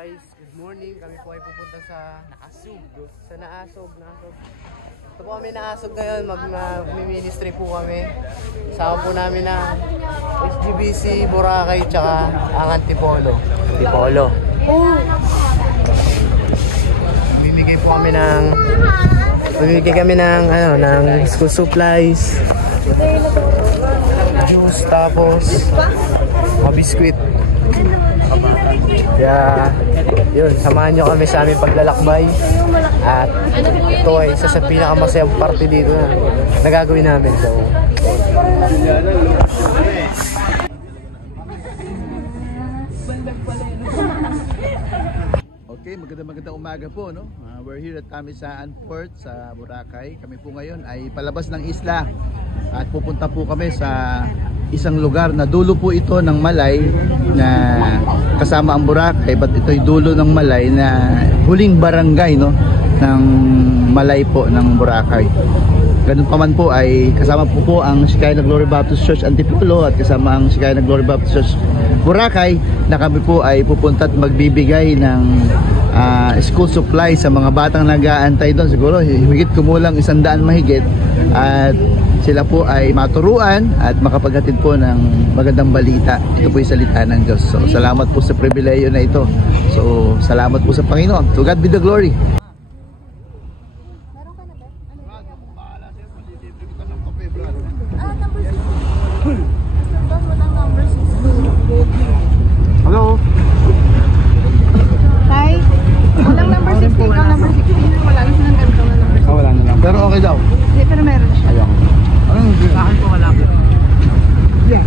guys, good morning. Kami po ay pupunta sa Naasog. Sa Naasog. Ito po kami Naasog ngayon. Mag-ministry po kami. Sama po namin ang SGBC, Boracay, tsaka ang Antipolo. Bibigay kami ng school supplies, juice, tapos mga biskwit. Kaya yun, samahan nyo kami sa aming paglalakbay. At ito ay isa sa pinakamasayang parte dito na nagagawin namin. So okay, magandang umaga po, no? We're here at Tamisaan Port sa Boracay. Kami po ngayon ay palabas ng isla at pupunta po kami sa isang lugar na dulo po ito ng Malay na kasama ang Boracay, but ito ay dulo ng Malay na huling barangay, no, ng Malay po ng Boracay. Ganun pa man po ay kasama po ang Shekinah Glory Baptist Church Antipolo at kasama ang Shekinah Glory Baptist Church Boracay na kami po ay pupunta at magbibigay ng school supply sa mga batang nag-aantay doon. Siguro higit kumulang 100 mahigit, at sila po ay maturuan at makapaghatid po ng magandang balita. Ito po yung salita ng Diyos. So salamat po sa pribileyo na ito. So salamat po sa Panginoon. To God be the glory. hello. Tay, walang number 16, ang number 16. Wala lang silang ganito na number 16. Wala na lang. Pero okay daw. Hindi, pero meron siya. Ayaw. Saan po wala po? Yeah.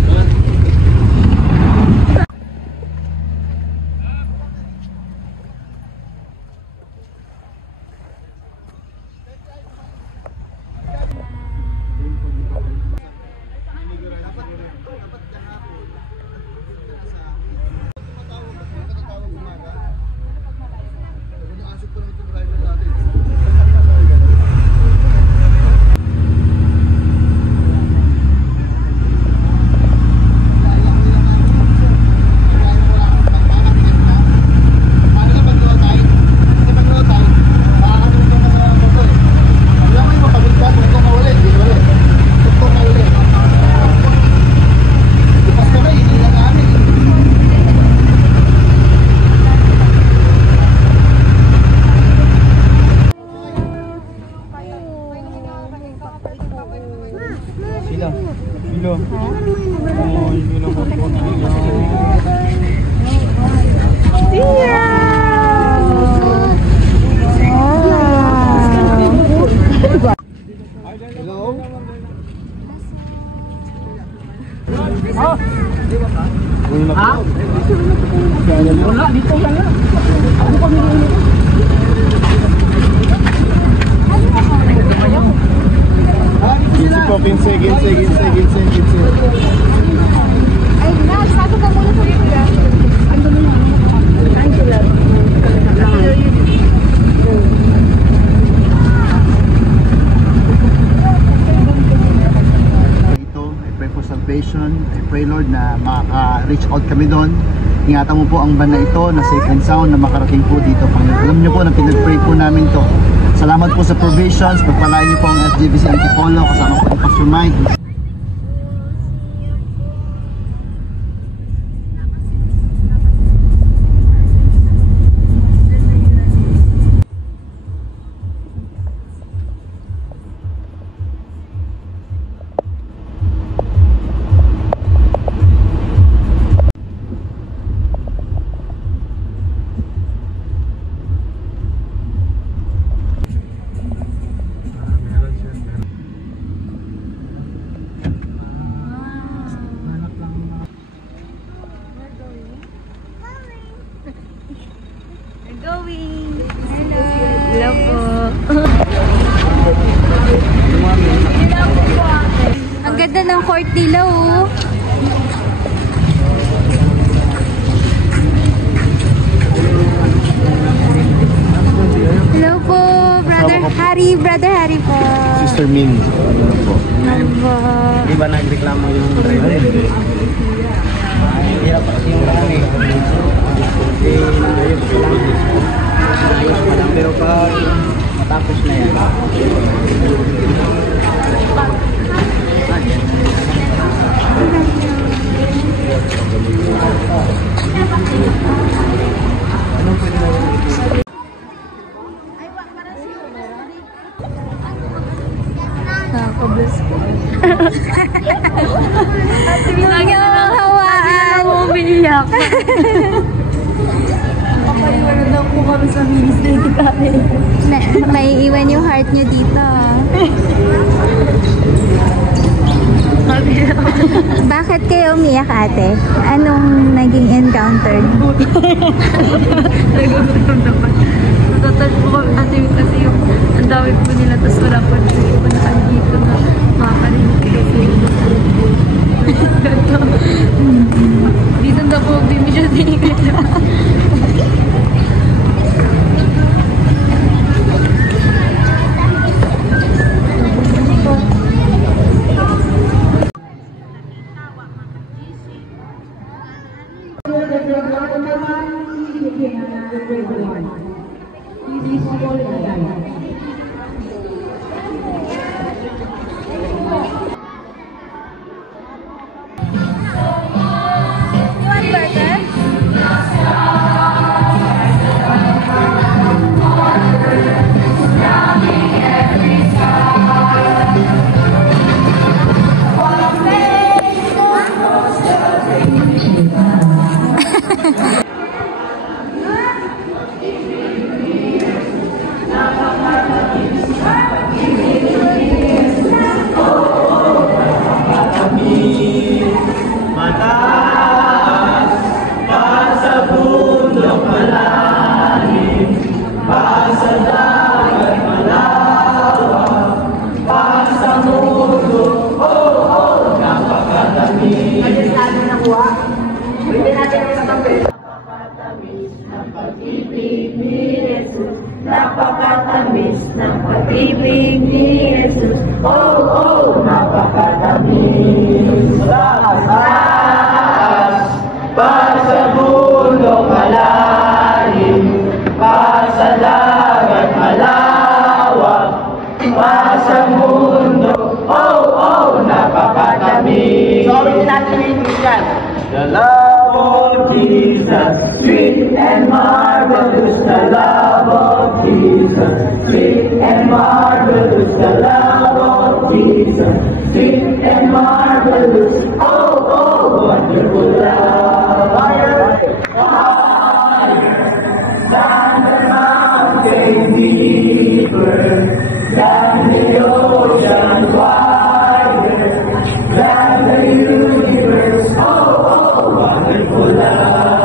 Wala, dito yan lang. Ako kami nilito. Ay, sasok ka muna sa dito yan. Ando na yan. Angela. Salvation. I pray, Lord, na maka-reach out kami doon. Ingatan mo po ang van na ito na safe and sound na makarating po dito, Panginoon. Alam niyo po na pinag-pray po namin to. Salamat po sa provisions. Pagpalain niyo po ang SGBC Antipolo kasama po ang Pastor Mike. Going. Hello po. Ang ganda ng court nila, oh. Hello po, Brother Harry. Brother Harry po. Sister Min. Ano po? Di ba nagreklamo yung driver? Hirap kasi yung Ayos pa lang. Ayos pa lang. Pero pag matapos na yan. Anong pwede na yun? Nakakabless ko. Huwag niyo akong hawaan. Ako umiiyak. Papaliwanag daw po kami sa ministry namin. May iwan yung heart niyo dito. Bakit kayo umiyak, ate? Anong naging encounter? Nagugutom naman. Natatag po kami ate kasi yung ang dami po nila tapos wala po na andito na makakarinig kayo ganito. Dito na po bibigyan din kayo. Napakatamis ng pag-ibig ni Jesus. Oh, oh, napakatamis. Taas, pa sa bundok malalim, pa sa dagat malawak, pa sa mundo. Oh, oh, napakatamis. Sorry natin yan. The love of Jesus, sweet and marvelous, the love of Jesus, sweet and marvelous, the love of Jesus, sweet and marvelous, oh, oh, wonderful love. Higher, higher, than the mountain deeper, than the ocean wider, than the universe, oh, oh, wonderful love.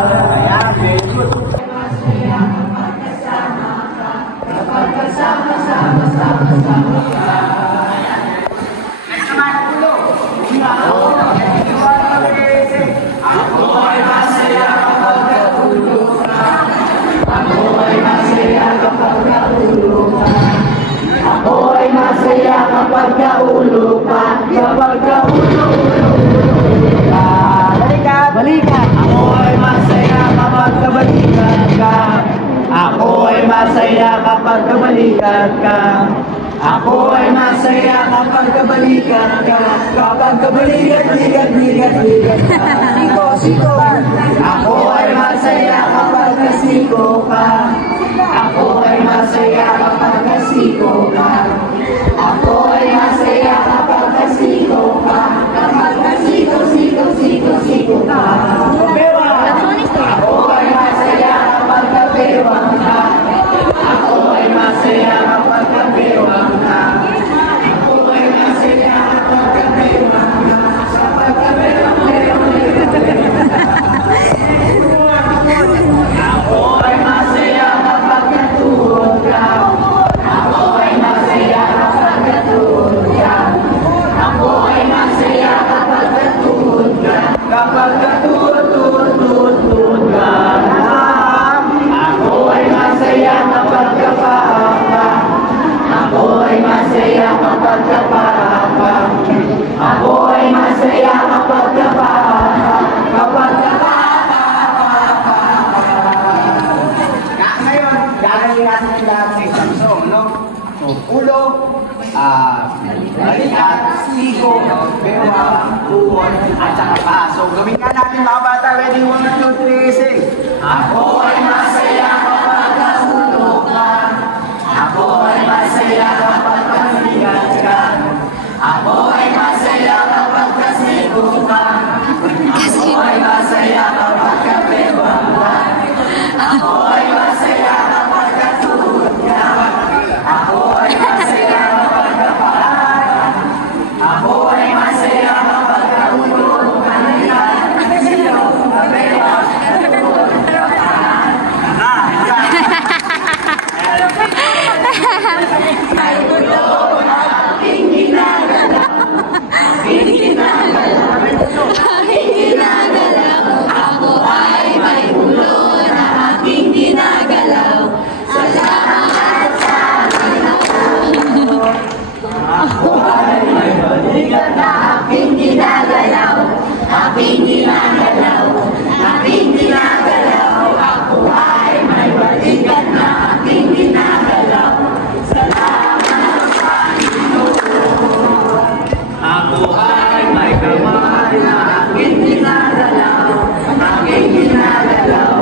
Ako'y masaya kapag kaulo ka, kapag kaulo ka. Balikan! Ako'y masaya kapag kabalikan ka. Ako'y masaya kapag kabalikan ka. Ako'y masaya kapag kabalikan ka. Kapag kabalikan, balikan ka. Siko. Ako'y masaya kapag kasiko ka. Ako'y masaya kapag kasiko ka. Ako'y masaya kapag kasiko ka. Kapag kasiko ka. Ako'y masaya kapag kabewang ka. Ako'y masaya kapag kabewang ka. Ako'y masaya kapag kabewang ka. Kapag kabewang ka. Ako'y masaya kapag katuhod ka. Ako'y masaya kapag katuhod ka. Ako'y masaya kapag katuhod ka. Kapag katuhod ka. Ako'y masaya kapag kapahang ka. Ako'y masaya kapag kapahang ka. Ako'y masaya kapag kapahang ka. Kapag kapahang ka. balikat, siko, bewang, tuhod, at saka paa. So gawin nga natin mga bata. Ready? 1, 2, 3, sing! Ako ay masaya kapag nahulog ka. Ako ay masaya kapag nasigat ka. Ako ay masaya kapag nasigo ka. Ako ay masaya kapag kabewang ka. Ako ay masaya kapag natuhod ka. Ako ay masaya kapag kapaan. Ako ay masaya kapag nahulog ka nila. Sino, kabewang, natuhod ka. Ako ay may kamay na aking ginagalaw, aking ginagalaw,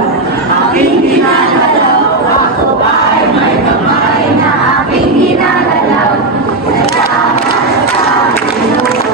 aking ginagalaw. Ako ay may kamay na aking ginagalaw. Salamat sa Panginoon.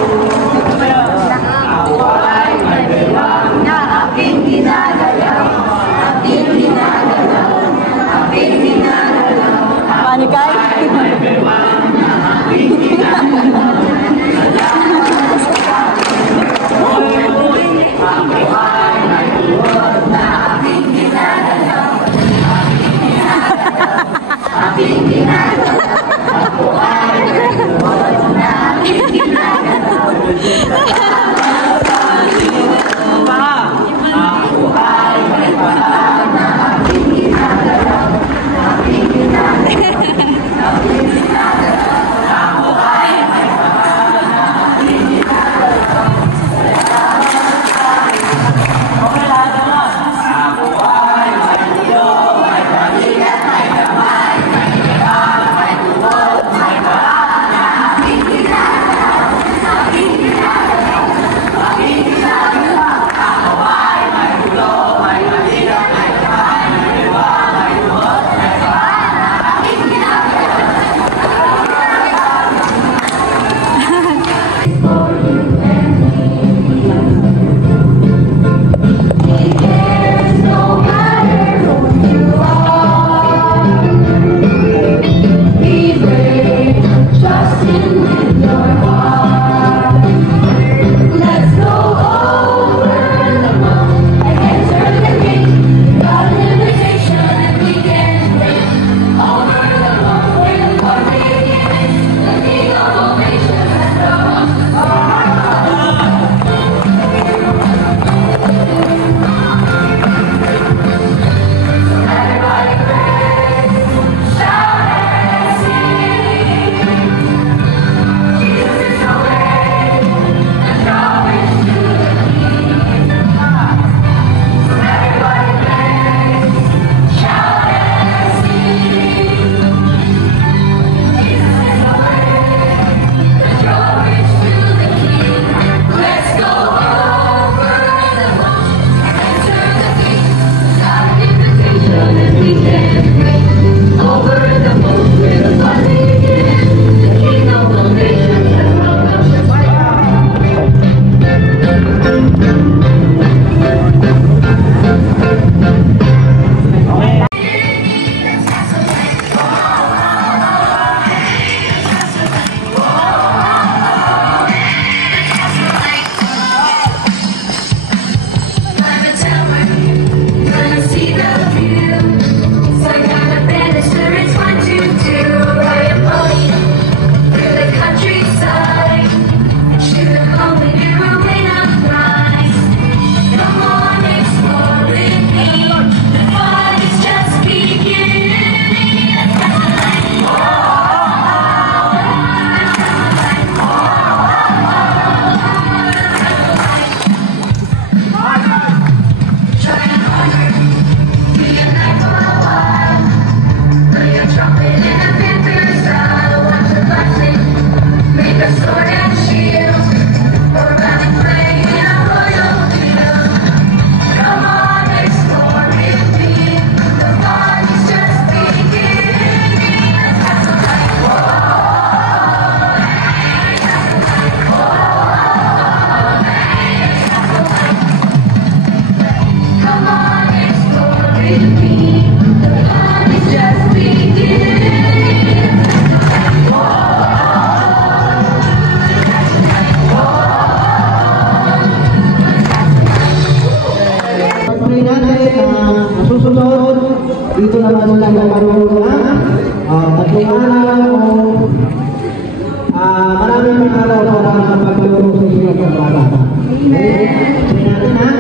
maraming araw para makapagturo sa inyo at pagpapala. Amen. Sabi natin ha.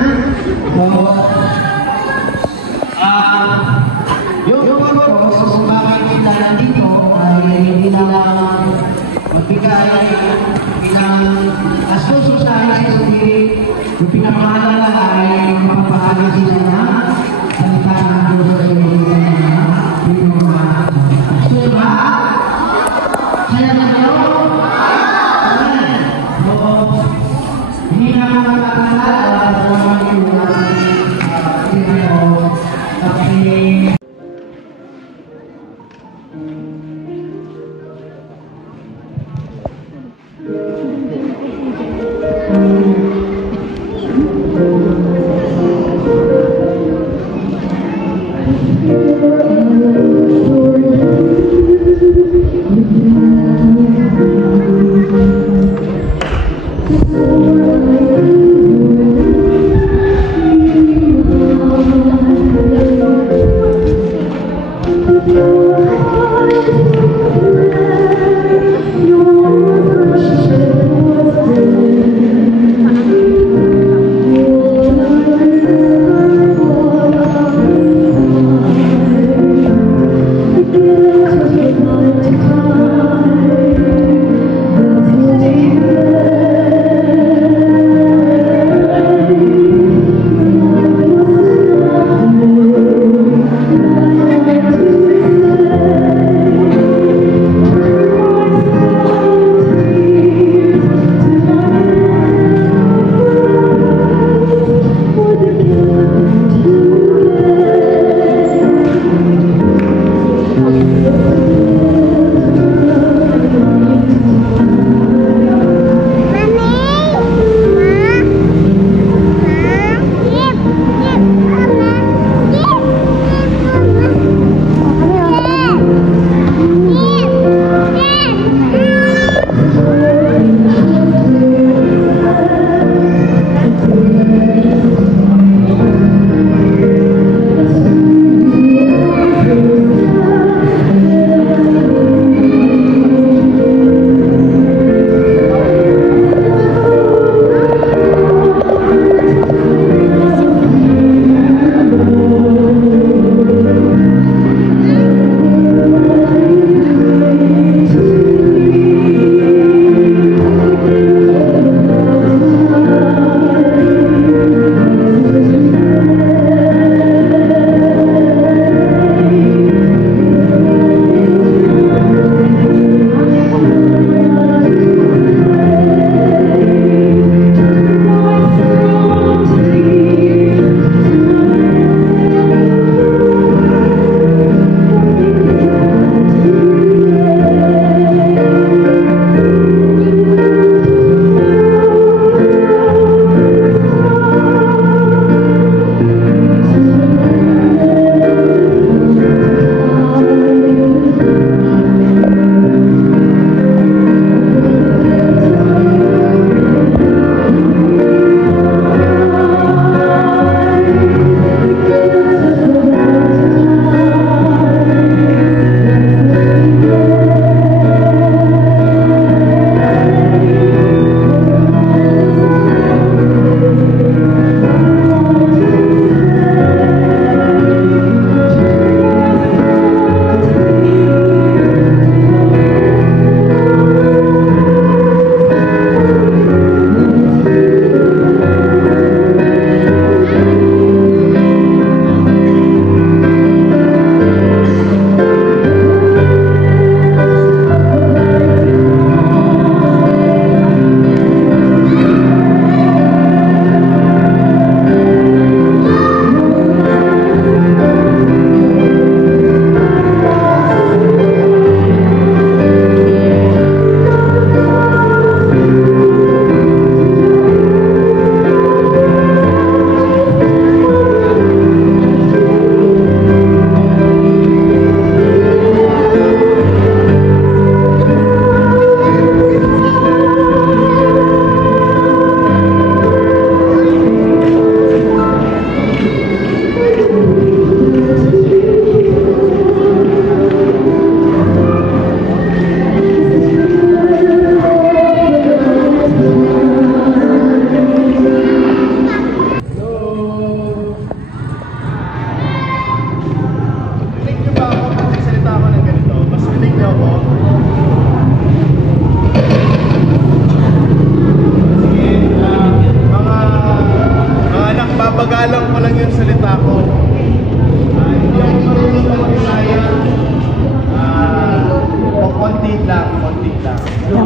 So, yung purpose kung bakit sila nandito ay hindi lang magbigay bilang asuso sa akin, kundi yung pinapahalaga ay mapapahalaga sila na salita ng Diyos sa inyo yung mga sura. Saya na kayo? Amen. So, hindi na makakaalala sa mga yung tapi Thank you.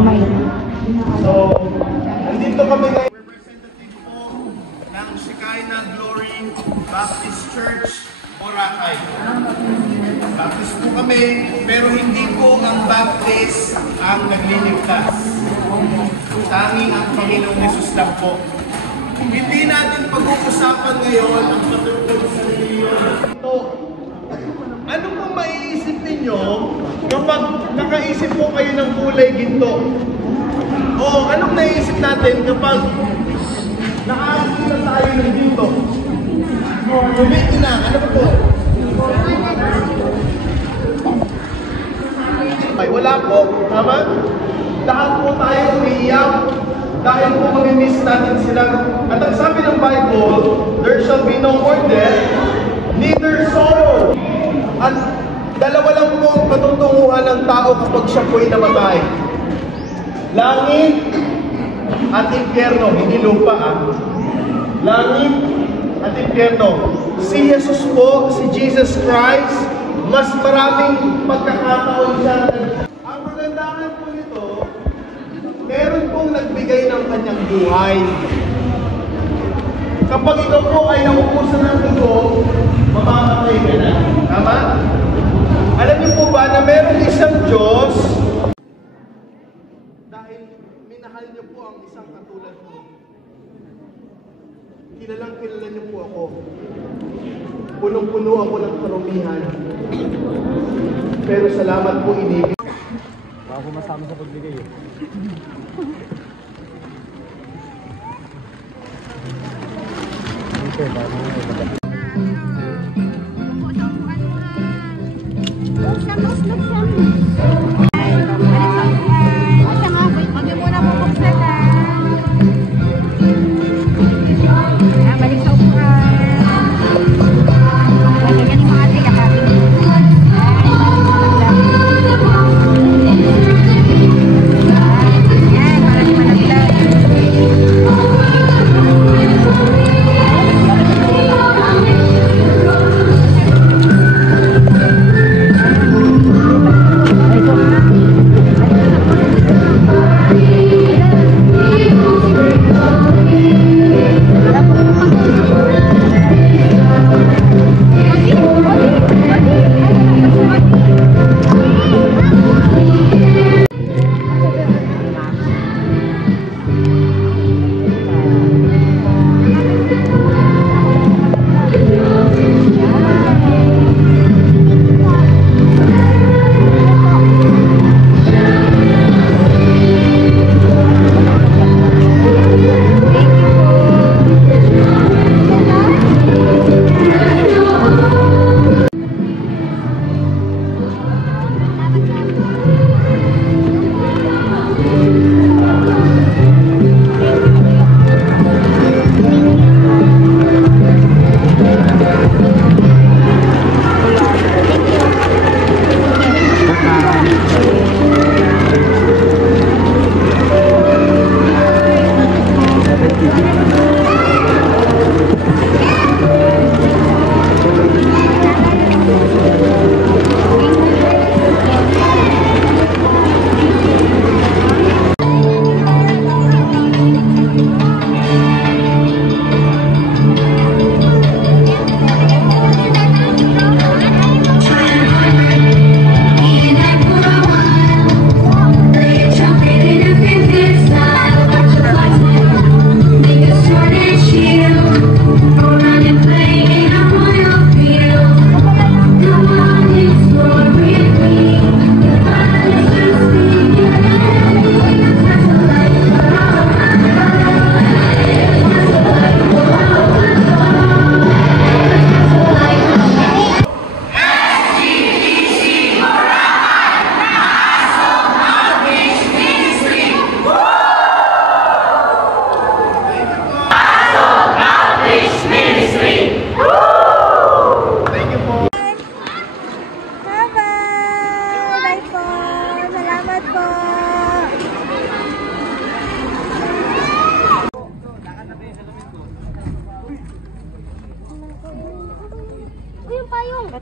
kamay. So, nandito kami ngayon. Representative po ng Shekinah Glory Baptist Church, Boracay. Baptist po kami, pero hindi po ang Baptist ang nagliligtas. Tanging ang Panginoong Hesus lang po. Hindi natin pag-uusapan ngayon ang patungkol sa reliyon. Ito, ano po maiisip ninyo kapag nakaisip po kayo ng kulay ginto? O anong naiisip natin kapag nakakita tayo ng ginto? Gumiti na, ano po? Ay, wala po, tama? Lahat po tayo umiiyak dahil po mamimiss natin sila. At ang sabi ng Bible, there shall be no more death, neither sorrow. At dalawa lang po ang patutunguhan ng tao kapag siya po'y namatay. Langit at impyerno, hindi lupa Langit at impyerno. Si Jesus po, si Jesus Christ, mas maraming pagkakataon siya. Ang magandahan po nito, meron pong nagbigay ng kanyang buhay. Kapag ikaw po ay nauusan ng dugo, mamamatay ka na. Tama? Alam niyo po ba na meron isang Diyos dahil minahal niyo po ang isang katulad mo. Kilala niyo po ako. Punong-puno ako ng karumihan. Pero salamat po inibig. Baka pumasama sa pagbigay eh. Okay,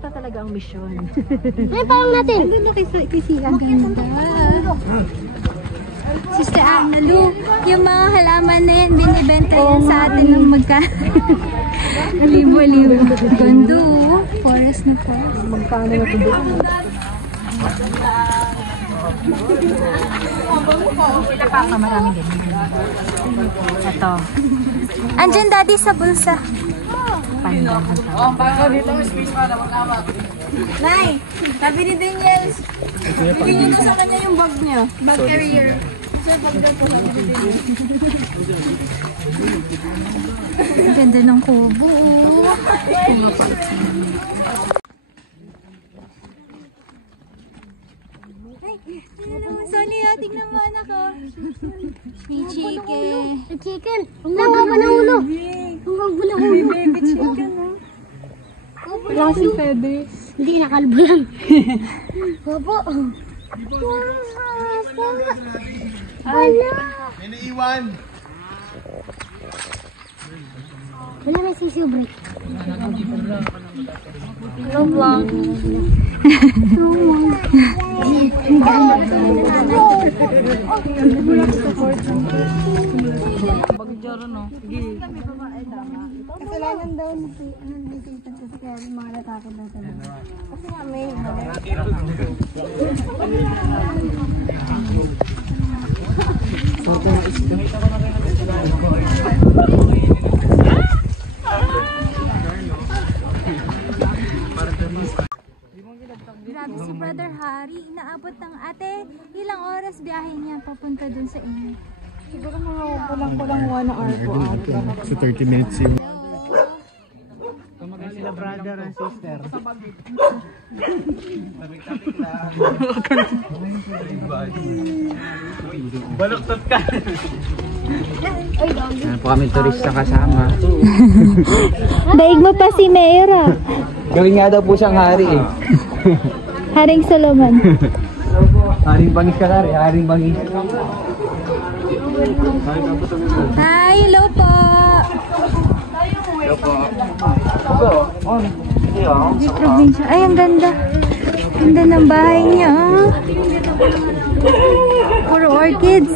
Ito talaga ang misyon. Ay, payong natin. Ang ganda kay CR. Ganda. Sister Analu, yung mga halaman na yan, binibenta yan sa atin ng libo-libo. Gondo, forest na forest. Magkano na ito doon? Marami din. Ito. Andyan daddy sa bulsa. Nay, sabi ni Daniel, bigyan nyo sa kanya yung bag niya. Bag carrier. Sir, bag daw po sabi ni Daniel. Ganda ng kubo. Sorry, tignan mo anak ko. May chicken. Chicken. Ang baba ng ulo. Ang baba ng ulo. Baby chicken, ha? Wala kasing feathers. Hindi, nakalbo lang. Baba. Wala. Iniiwan. Wala na sisiyo break. Love lang. Kasalanan daw ni Titan kasi kaya mga natakot na talaga. Kasi nga may grabe si Brother Harry. Inaabot ng ate. Ilang oras biyahe niya papunta dun sa inyo? Siguro mga kulang 1 hour po ata. So 30 minutes yun. Sila brother and sister. Baluktot ka. Ano po kami turista kasama. Daig mo pa si Mayra. Gawin nga daw po siyang hari eh. Haring Solomon. Haring bangis ka kari, haring bangis. Hi, hello po. Di probinsya. Ay, ang ganda. Ganda ng bahay niya. Ah. Puro orchids.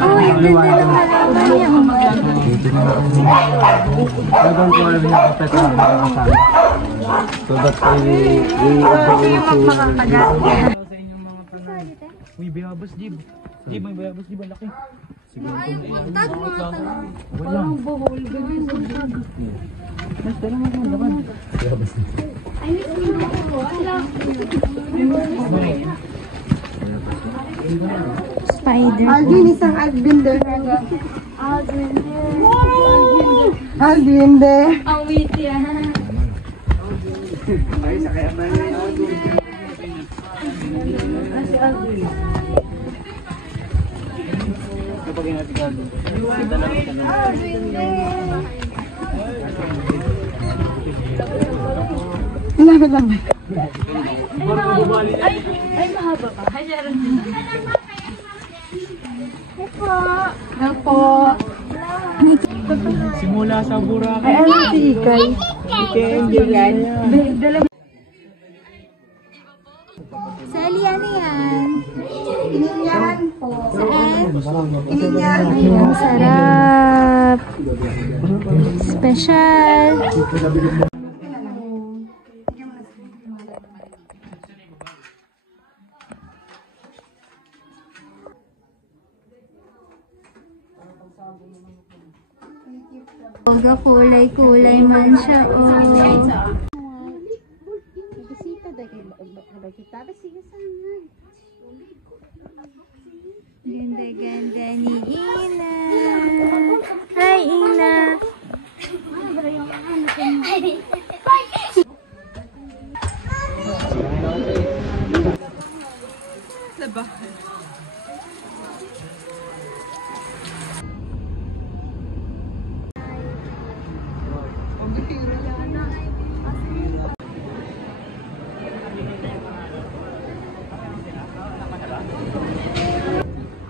Oh, yung ganda ng halaman niya. So that's why we Sa inyong mga panay. Uy, bayabas, Jib. Jib, may bayabas, Jib. Ang laki. Ay, puntag mga talaga. Walang buhol. Mas, dala mo kung laban. Ay, spider. Alvin, isang Alvinder. Alvinder. Ang witty ah. Lama-lama. Ay, mahaba pa. Hi, Sharon. Ako. Simula sa Boracay. Ay, ano si Ikay? Ikay, Sally, ano yan? Ininyahan po. Saan? Ininyahan. Ang sarap. Special. Kulay-kulay man siya, oh. Ganda-ganda ni Ina. Hi, Ina.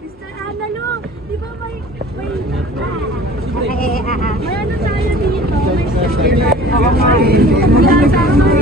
Mr. Analu, di ba may ano tayo dito? May